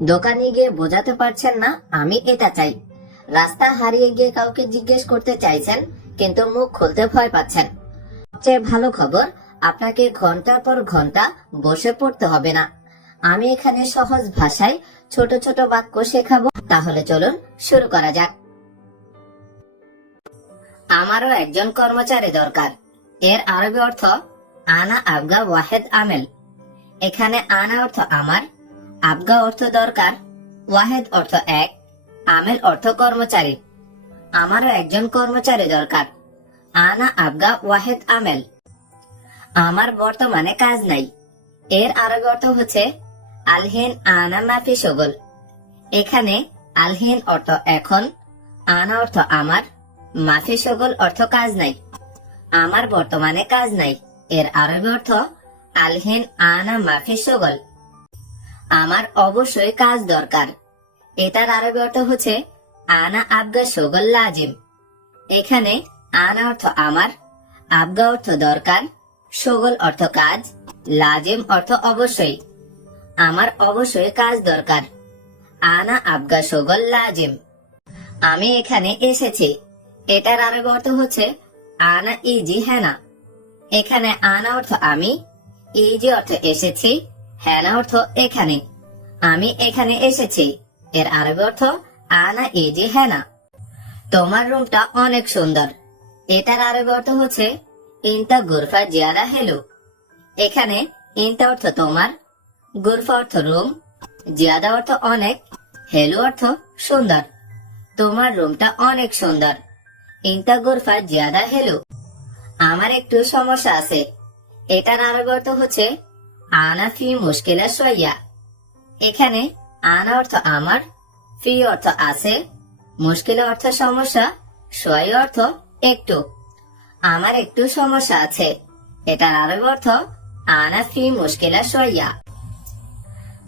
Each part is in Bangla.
দোকানে গিয়ে বোঝাতে পারছেন না, আমি এটা চাই। রাস্তা হারিয়ে গিয়ে কাউকে জিজ্ঞেস করতে চাইছেন, কিন্তু মুখ খুলতে ভয় পাচ্ছেন। সবচেয়ে ভালো খবর, আপনাকে ঘণ্টার পর ঘণ্টা বসে পড়তে হবে না। আমি এখানে সহজ ভাষায় ছোট ছোট বাক্য শেখাবো, তাহলে চলুন শুরু করা যাক। আমারও একজন কর্মচারী দরকার। এর আরবি অর্থ, আনা আবগা ওয়াহেদ আমেল। এখানে আনা অর্থ আমার আবগা অর্থ দরকার, ওয়াহেদ অর্থ এক, আমেল অর্থ কর্মচারী। আমারও একজন কর্মচারী দরকার। আনা আবগা, ওয়াহেদ আমেল। আমার বর্তমানে কাজ নাই। এর আরবি অর্থ হচ্ছে, আলহেন আনা মাফি সগল। এখানে আলহেন অর্থ এখন, আনা অর্থ আমার, মাফি সগল অর্থ কাজ নাই। আমার বর্তমানে কাজ নাই। এর আরবি অর্থ, আলহেন আনা মাফি সগল। আমার অবশ্যই কাজ দরকার। এটার আরবি অর্থ হচ্ছে, আনা আবগা সগল লাজিম। এখানে আনা অর্থ আমার, আবগা অর্থ দরকার, সগল অর্থ কাজ, লাজিম অর্থ অবশ্যই। আমার অবশ্যই কাজ দরকার, আনা আবগা সগল লাজিম। আমি এখানে এসেছি। এটার আরবি অর্থ হচ্ছে, আনা ইজি হ্যানা এখানে আনা অর্থ আমি, ইজি অর্থ এসেছি। হ্যানা অর্থ এখানে। আমি এখানে এসেছি। এর আরবি অর্থ, আনা ইজি হ্যানা তোমার রুমটা অনেক সুন্দর। এটার আরবি অর্থ হচ্ছে, ইনতা গুরফা জিয়াদা হেলু। এখানে ইনতা অর্থ তোমার, গুরফা অর্থ রুম, জিয়াদা অর্থ অনেক, হেলো অর্থ সুন্দর। তোমার রুমটা অনেক সুন্দর। ইনতা গুরফা জিয়াদা হেলু। আমার একটু সমস্যা আছে। এটার আরবি অর্থ হচ্ছে আনা ফি মুশকিলা সইয়া। এখানে আনা অর্থ আমার, ফি অর্থ আছে, মুশকিলা অর্থ সমস্যা, সই অর্থ একটু। আমার একটু সমস্যা আছে, এটার আরবি অর্থ আনা ফি মুশকিলা সইয়া।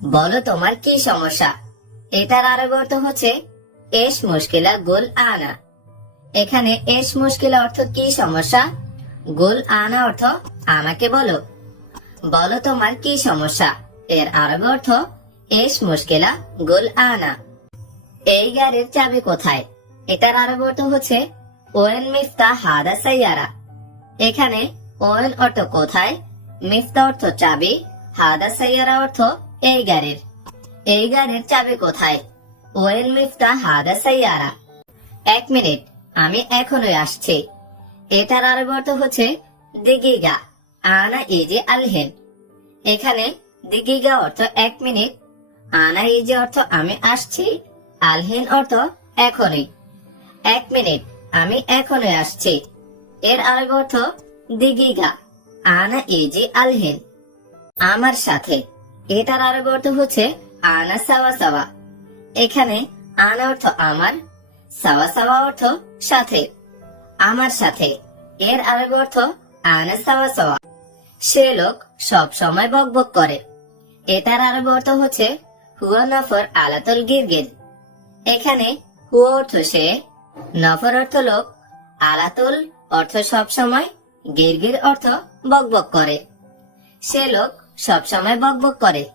বলো তোমার কি সমস্যা? এটার আরবি অর্থ হচ্ছে এস মুশকিলা গোল আনা। এখানে এস মুশকিলা অর্থ কি সমস্যা? গোল আনা অর্থ আমাকে বলো। বলো তোমার কি সমস্যা? এর আরবি অর্থ, এস মুশকিলা, গোল আনা। এই গাড়ির চাবি কোথায়? এটার আরবি অর্থ হচ্ছে, ওয়েন মিফতা হাদা সাইয়ারা। এখানে, ওয়েন অর্থ কোথায়? মিফতা অর্থ চাবি, হাদা সাইয়ারা অর্থ এই গাড়ির এই গাড়ির চাবি কোথায়? ওয়েন মিফতা হাদা সাইয়ারা। এক মিনিট, আমি এখনই আসছি। এটার আরবি অর্থ হচ্ছে, দিগিগা। আনা ইজি আলহেন। এখানে দিগিগা অর্থ এক মিনিট, আনা ইজি অর্থ আমি আসছি, আলহেন অর্থ এখনই। এক মিনিট, আমি এখনই আসছি। এর আরবি অর্থ দিগিগা, আনা ইজি আলহেন। আমার সাথে। এটার আরবি অর্থ হচ্ছে আনা সাওয়া সাওয়া। এখানে আনা অর্থ আমার, সাওয়া সাওয়া অর্থ সাথে। আমার সাথে। এর আরবি অর্থ আনা সাওয়া সাওয়া। সে লোক সব সময় বকবক করে। এটার আরবি অর্থ হচ্ছে, হুয়া নফর আলাতুল গিরগির। এখানে হুয়া অর্থ সে, নফর অর্থ লোক, আলাতুল অর্থ সব সময়, গিরগির অর্থ বকবক করে। সে লোক সব সময় বকবক করে।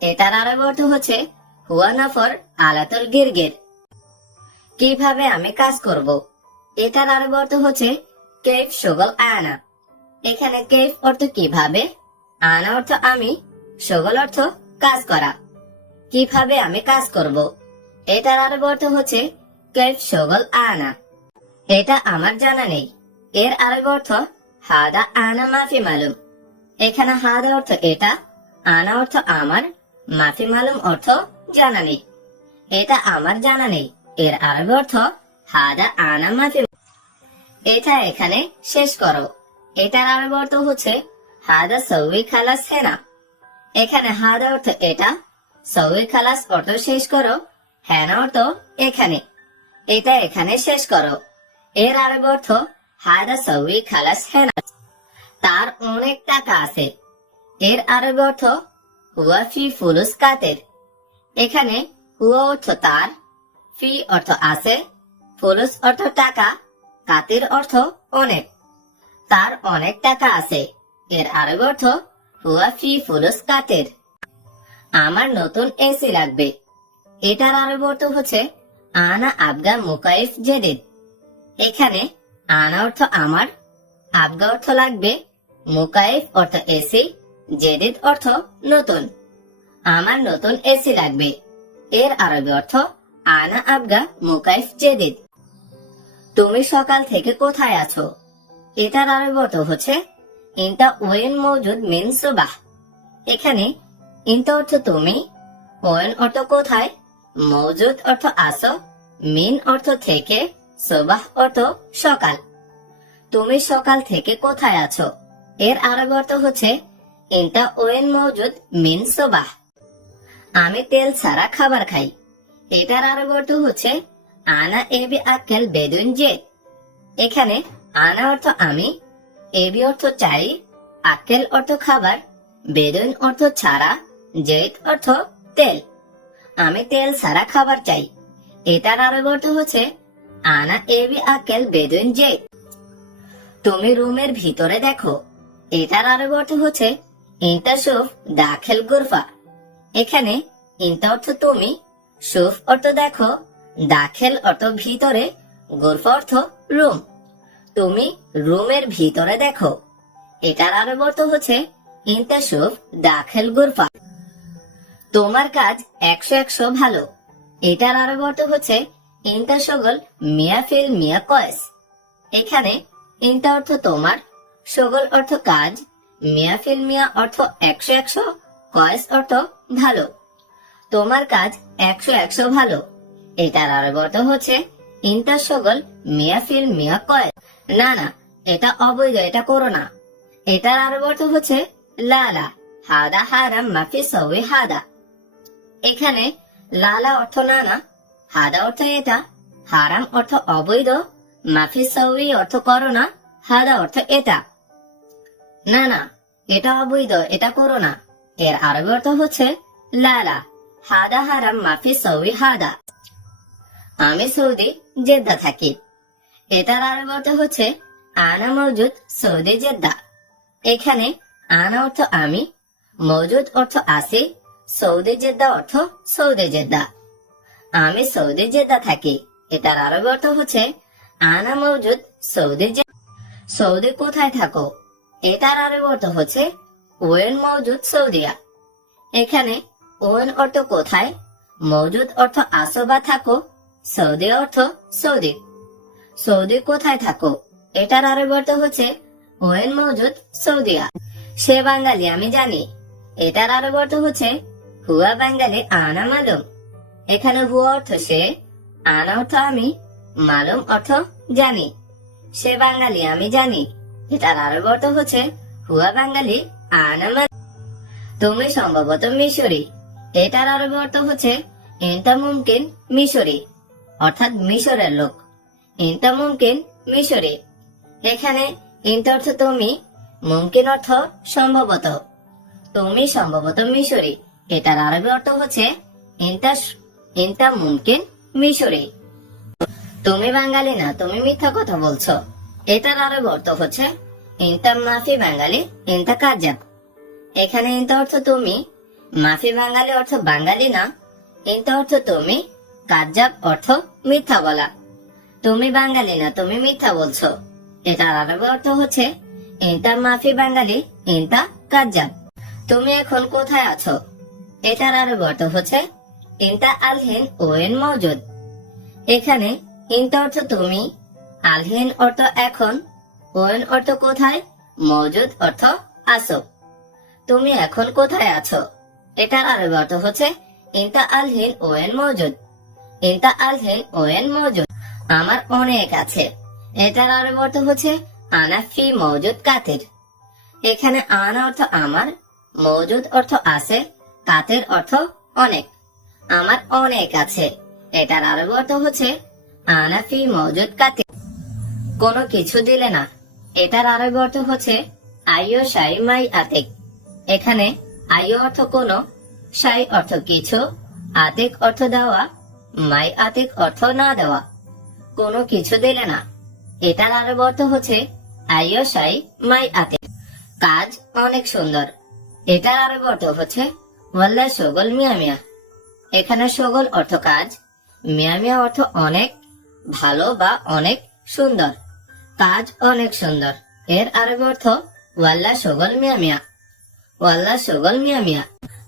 এটার আরবি অর্থ হচ্ছে, হুয়া নফর আলাতুল গিরগির। কীভাবে আমি কাজ করব? এটার আরবি অর্থ হচ্ছে, কেফ সগল আনা। এখানে কেফ অর্থ কীভাবে? আনা অর্থ আমি, সগল অর্থ কাজ করা। কীভাবে আমি কাজ করব? এটার আরবি অর্থ হচ্ছে কেফ সগল আনা। এটা আমার জানা নেই। এর আরবি অর্থ, হাদা আনা মাফি মালুম। এখানে হাদা অর্থ এটা, আনা অর্থ আমার, মাফি মালুম অর্থ জানা নেই। এটা আমার জানা নেই। এর আরবি অর্থ, হাদা আনা মাফি এটা এখানে শেষ করো। এটার আরবি অর্থ হচ্ছে, হাদা সৌই খালাস হেনা। এখানে হাদা অর্থ এটা, সৌই খালাস অর্থ শেষ করো, হেনা অর্থ এখানে। এটা এখানে শেষ করো। এর আরবি অর্থ, হাদা সৌই খালাস হেনা। তার অনেক টাকা আছে। এর আরবি অর্থ, হুয়া ফি ফুলুস কাতের এখানে হুয়া অর্থ তার, ফি অর্থ আছে, ফুলুস অর্থ টাকা, কাতির অর্থ অনেক। তার অনেক টাকা আছে। এর আরবি অর্থ, হুয়া ফি ফুলুস কাতের আমার নতুন এসি লাগবে। এটার আরবি অর্থ হচ্ছে, আনা আবগা মুকাইফ জেদিদ। এখানে আনা অর্থ আমার, আবগা অর্থ লাগবে, মুকাইফ অর্থ এসি, জেদিদ অর্থ নতুন। আমার নতুন এসি লাগবে। এর আরবি অর্থ, আনা আবগা মুকাইফ জেদিদ। তুমি সকাল থেকে কোথায় আছো? এটার আরবি অর্থ হচ্ছে ইনটা ওয়েন মৌজুদ মিন সুবাহ। এখানে ইনটা অর্থ তুমি, ওয়েন অর্থ কোথায়, মৌজুদ অর্থ আসো, মিন অর্থ থেকে, সুবাহ অর্থ সকাল। তুমি সকাল থেকে কোথায় আছো? এর আরবি অর্থ হচ্ছে ইনটা ওয়েন মৌজুদ মিন সুবাহ। আমি তেল ছাড়া খাবার খাই। এটার আরবি অর্থ হচ্ছে আনা এবি আকেল বেদুন জেদ। এখানে আনা অর্থ আমি, এবি অর্থ চাই আকেল অর্থ খাবার বেদুন অর্থ ছাড়া জেদ অর্থ তেল। আমি তেল ছাড়া খাবার চাই। এটার আরবি অর্থ হচ্ছে, আনা এবি আকেল বেদুন জেদ তুমি রুমের ভিতরে দেখো। এটার আরবি অর্থ হচ্ছে ইন্টা সুফ দাখেল গুরফা। এখানে ইন্টা অর্থ তুমি, সুফ অর্থ দেখো, দাখেল অর্থ ভিতরে, গুরফা অর্থ রুম। তুমি রুমের ভিতরে দেখো। এটার আরও অর্থ হচ্ছে ইন্টা দাখেল গুরফা। তোমার কাজ একশো একশো ভালো। এটার আরও অর্থ হচ্ছে ইন্টা সগল মিয়া ফিল মিয়া কয়েস। এখানে ইন্টা অর্থ তোমার, সগল অর্থ কাজ, মিয়া ফিল মিয়া অর্থ একশো একশো, কয়েস অর্থ ভালো। তোমার কাজ একশো একশো ভালো। এটার আরব অর্থ হচ্ছে ইন্টার সগল মিয়া কয়েস না না, এটা অবৈধ, এটা করো না। এটার আরব অর্থ হচ্ছে, লালা, হাদা, হারাম, মাফি সৌই হাদা। এখানে লালা অর্থ না না, হাদা অর্থ এটা, হারাম অর্থ অবৈধ, মাফি সৌই অর্থ করো না, হাদা অর্থ এটা। না না, এটা অবৈধ, এটা করো না। এর আরবি অর্থ হচ্ছে, লালা, হাদা, হারাম, মাফি সৌই হাদা। আমি সৌদি জেদ্দা থাকি। এটার আরবি অর্থ হচ্ছে আনা মজুদ সৌদি জেদ্দা। এখানে আনা অর্থ আমি, মজুদ অর্থ আসি, সৌদি জেদ্দা অর্থ সৌদি জেদ্দা। আমি সৌদি জেদ্দা থাকি। এটার আরবি অর্থ হচ্ছে আনা মজুদ সৌদি সৌদি কোথায় থাকো? এটার আরবি অর্থ হচ্ছে ওয়েন মজুদ সৌদিয়া। এখানে ওয়েন অর্থ কোথায়? মজুদ অর্থ আসো বা থাকো সৌদি অর্থ সৌদি। সৌদি কোথায় থাকো? এটার আরও অর্থ হচ্ছে ওয়েন মজুদ সৌদিয়া। সে বাঙালি, আমি জানি। এটার আরও অর্থ হচ্ছে, হুয়া বাঙালি আনা মালুম। এখানে হুয়া অর্থ সে, আনা অর্থ আমি, মালুম অর্থ জানি। সে বাঙালি, আমি জানি। এটার আরও অর্থ হচ্ছে, হুয়া বাঙালি আনা মালুম। তুমি সম্ভবত মিশরি। এটার আরও অর্থ হচ্ছে ইনতা মুমকিন মিশরি। অর্থাৎ মিশরের লোক। ইনতা মুমকিন মিশরি। এখানে ইনতা অর্থ তুমি, মুমকিন অর্থ সম্ভবত। তুমি সম্ভবত মিশরি। এটার আরবি অর্থ হচ্ছে ইনতা ইনতা মুমকিন মিশরি। তুমি বাঙালি না, তুমি মিথ্যা কথা বলছো। এটার আরবি অর্থ হচ্ছে ইন্তা মাফি বাঙালি, ইনতা কাজাব এখানে ইনতা অর্থ তুমি, মাফি বাঙালি অর্থ বাঙালি না, ইনতা অর্থ তুমি কাজাব অর্থ মিথ্যা বলা। তুমি বাঙালি না, তুমি মিথ্যা বলছো। এটার আরবি অর্থ হচ্ছে ইনতা মাফি বাঙালি ইনতা কাজাব তুমি এখন কোথায় আছো? এটার আরবি অর্থ হচ্ছে ইনতা আলহিন ওয়েন মৌজুদ এখানে ইনতা অর্থ তুমি, আলহিন অর্থ এখন ওয়েন অর্থ কোথায় মৌজুদ অর্থ আসো তুমি এখন কোথায় আছো? এটার আরবি অর্থ হচ্ছে ইনতা আলহিন ওয়েন মৌজুদ ইনতা আলহিন ওয়েন মৌজুদ। আমার অনেক আছে। এটার আরবি অর্থ হচ্ছে আনা ফি মৌজুদ কাতের। এখানে আনা অর্থ আমার, মৌজুদ অর্থ আছে, কাতের অর্থ অনেক। আমার অনেক আছে। এটার আরবি অর্থ হচ্ছে আনা ফি মৌজুদ কাতের। কোনো কিছু দিলে না। এটার আরবি অর্থ হচ্ছে আইও সাই মাই আতেক। এখানে আইও অর্থ কোনো সাই অর্থ কিছু, আতেক অর্থ দেওয়া মাই আতেক অর্থ না দেওয়া। কোনো কিছু দিলে না। এটার আরব অর্থ হচ্ছে, আইও সাই মাই আতেক। কাজ অনেক সুন্দর। এটার আরব অর্থ হচ্ছে ওয়াল্লা সগল মিয়া মিয়া। এখানে সগল অর্থ কাজ, মিয়া মিয়া অর্থ অনেক, ভালো বা অনেক সুন্দর। কাজ অনেক সুন্দর। এর আরবি অর্থ, ওয়াল্লা সগল মিয়া মিয়া। ওয়াল্লা সগল মিয়া মিয়া।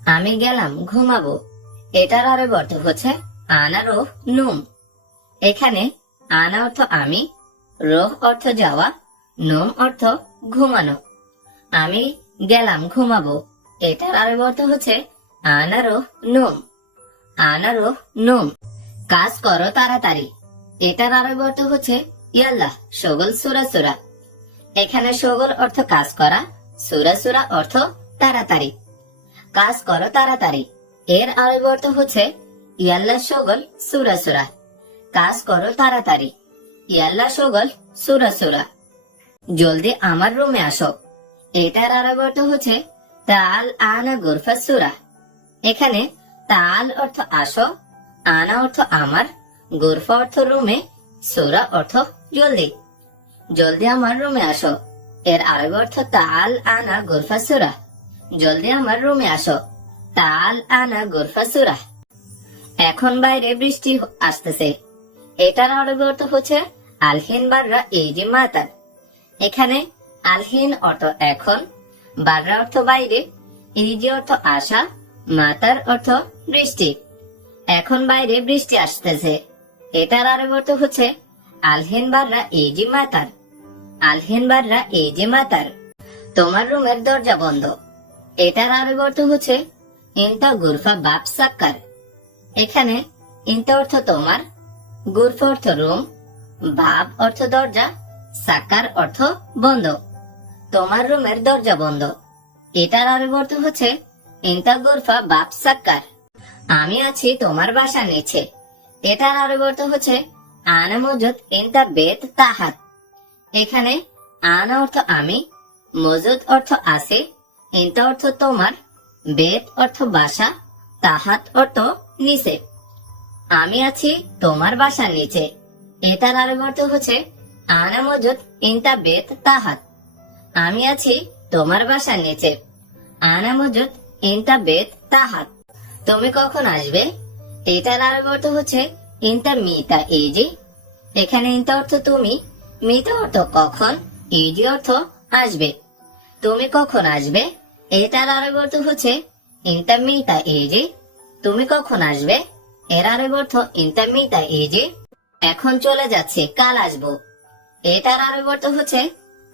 আমি গেলাম, ঘুমাবো। এটার আরবি অর্থ হচ্ছে আনা রোহ নুম। এখানে আনা অর্থ আমি, রোহ অর্থ যাওয়া, নুম অর্থ ঘুমানো। আমি গেলাম ঘুমাবো। এটার আরবি অর্থ হচ্ছে আনা রোহ নুম। আনা রোহ নুম। কাজ করো তাড়াতাড়ি। এটার আরবি অর্থ হচ্ছে ইয়াল্লাহ, সগল সুরা সুরা। এখানে সগল অর্থ কাজ করা, সুরা সুরা অর্থ তাড়াতাড়ি। কাজ করো তাড়াতাড়ি। এর আরবি অর্থ হচ্ছে ইয়াল্লাহ সগল সুরা সুরা। কাজ করো তাড়াতাড়ি। ইয়াল্লাহ সগল সুরা সুরা। জলদি আমার রুমে আসো। এটার আরবি অর্থ হচ্ছে তাল আনা গুরফা সুরা। এখানে তাল অর্থ আসো, আনা অর্থ আমার, গুরফা অর্থ রুমে, সুরা অর্থ জলদি। জলদি আমার রুমে আসো। এর আরবি অর্থ তাল আনা গুরফা সুরা। জলদি আমার রুমে আসো। তাল আনা গুরফা সুরা। এখন বাইরে বৃষ্টি আসতেছে। এটার আরবি অর্থ হচ্ছে আলহিন বাররা এই যে মাতার। এখানে আলহিন অর্থ এখন, বাররা অর্থ বাইরে যে অর্থ আসা, মাতার অর্থ বৃষ্টি। এখন বাইরে বৃষ্টি আসতেছে। এটার আরবি অর্থ হচ্ছে আলহেন বাররা যে মাতার। আলহেন বাররা যে মাতার। তোমার রুমের দরজা বন্ধ। এটার আরবি অর্থ হচ্ছে, ইনতা গুরফা বাপ সাক্কার। এখানে ইনতা অর্থ তোমার, গুরফা অর্থ রুম বাব অর্থ দরজা সাক্কার অর্থ বন্ধ। তোমার রুমের দরজা বন্ধ। এটার আরবি অর্থ হচ্ছে ইনতা, গুরফা বাপ সাক্কার আমি আছি তোমার বাসার নিচে। এটার আরবি অর্থ হচ্ছে আনা মজুদ ইনতা বেত তাহাত। এখানে আনা অর্থ আমি, মজুদ অর্থ আছে, ইনতা অর্থ তোমার, বেত অর্থ বাসা, তাহাত অর্থ নিচে। আমি আছি তোমার বাসার নিচে। এটার আরবি অর্থ হচ্ছে আনা মজুদ ইনতা বেত তাহাত। আমি আছি তোমার বাসার নিচে। আনা মজুদ ইনতা বেত তাহাত। তুমি কখন আসবে? এটার আরবি অর্থ হচ্ছে ইনতা মিতা এজি এখানে ইনতা অর্থ তুমি, মিতা অর্থ কখন এজি অর্থ আসবে। তুমি কখন আসবে? এটার আরবি অর্থ হচ্ছে ইনতা মিতা এজি তুমি কখন আসবে? এর আরবি অর্থ ইনতা মিতা এজি এখন চলে যাচ্ছে, কাল আসব। এটার আরবি অর্থ হচ্ছে,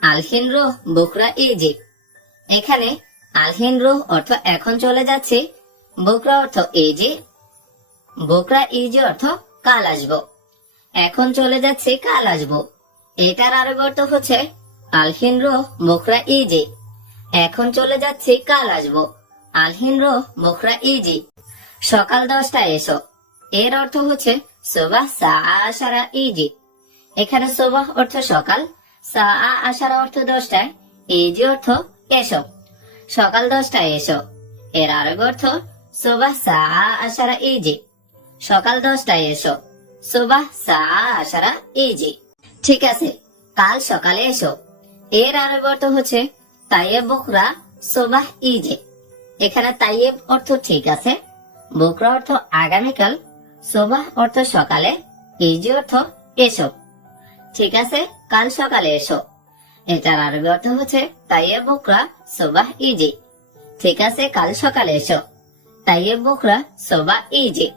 আলহিন রোহ, বুকরা এজি এখানে, আলহিন রোহ অর্থ এখন চলে যাচ্ছে, বোকরা অর্থ এজি বোকরা ইজি অর্থ কাল আসব। এখন চলে যাচ্ছে, কাল আসব। এটার আরবি অর্থ হচ্ছে, আলহিন রো বোকরা ইজি এখন চলে যাচ্ছে, কাল আসব। আলহিন রো বোকরা ইজি সকাল দশটায় এসো। এর অর্থ হচ্ছে, সোবাহ সা আশারা ইজি। এখানে সোবাহ অর্থ সকাল সা আশারা অর্থ দশটায়, ইজি অর্থ এসো। সকাল দশটায় এসো। এর আরবি অর্থ, সুবাহ সা আশারা ইজি। সকাল দশটায় এসো। সুবাহ সা আশারা ইজি। ঠিক আছে, কাল সকালে এসো। এর আরবি অর্থ হচ্ছে, তাইয়েব বকরা সুবাহ ইজি। এখানে তাইয়েব অর্থ ঠিক আছে বকরা অর্থ আগামীকাল, সুবাহ অর্থ সকালে ইজি অর্থ এসো। ঠিক আছে, কাল সকালে এসো। এটার আরবি অর্থ হচ্ছে তাইয়েব বকরা, সুবাহ ইজি। ঠিক আছে, কাল সকালে এসো। তাইয়ে বকরা সোবা ইজি।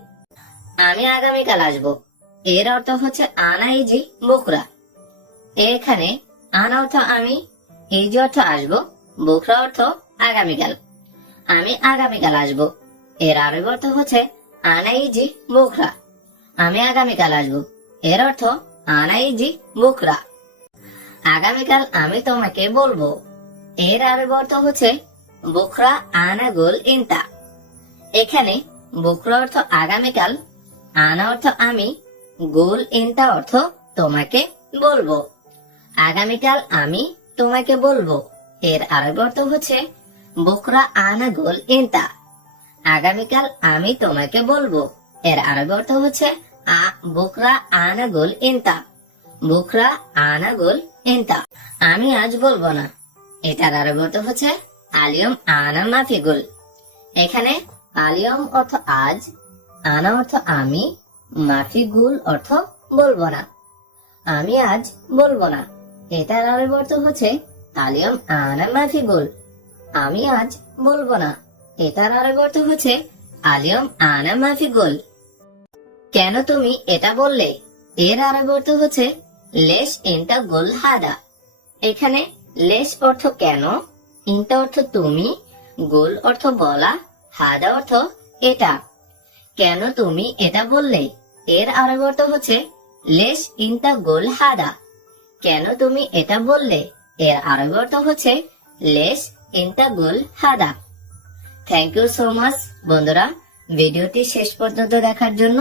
আমি আগামীকাল আসব। এর অর্থ হচ্ছে আনা ইজি, বকরা। এখানে আনা অর্থ আমি, ইজি অর্থ আসব, বকরা অর্থ আগামীকাল। আমি আগামীকাল আসব। এর আরবি অর্থ হচ্ছে আনা ইজি বকরা আমি আগামীকাল আসব। এর অর্থ আনা ইজি বকরা আগামীকাল আমি তোমাকে বলব। এর আরবি অর্থ হচ্ছে বুকরা আনা গোল ইন্তা। এখানে বুকরা অর্থ আগামীকাল, আনা অর্থ আমি, গোল ইন্তা অর্থ তোমাকে বলব। আগামীকাল আমি তোমাকে বলব। এর আরবি অর্থ হচ্ছে বুকরা আনা গোল ইন্তা। আগামীকাল আমি তোমাকে বলব। এর আরবি অর্থ হচ্ছে আ, বুকরা আনা গোল ইন্তা বুকরা আনা গোল ইন্তা আমি আজ বলব না। এটার আরবি অর্থ হচ্ছে আলিয়ম আনা মাফিগুল। এখানে আলিয়ম অর্থ আজ, আনা অর্থ আমি মাফি গুল অর্থ বলব না। আমি আজ বলব না। এটার আরবি অর্থ হচ্ছে আলিয়ম আনা মাফি গুল আমি আজ বলব না। এটার আরবি অর্থ হচ্ছে আলিয়ম আনা মাফি গোল। কেন তুমি এটা বললে? এর আরবি অর্থ হচ্ছে লেশ ইনটা গোল হাদা। এখানে লেশ অর্থ কেন? ইনটা অর্থ তুমি, গোল অর্থ বলা, হাদা অর্থ এটা। কেন তুমি এটা বললে? এর আরবি অর্থ হচ্ছে লেশ ইনটা গোল হাদা। কেন তুমি এটা বললে? এর আরবি অর্থ হচ্ছে লেশ ইনটা গোল হাদা। থ্যাংক ইউ সো মাচ বন্ধুরা। ভিডিওটি শেষ পর্যন্ত দেখার জন্য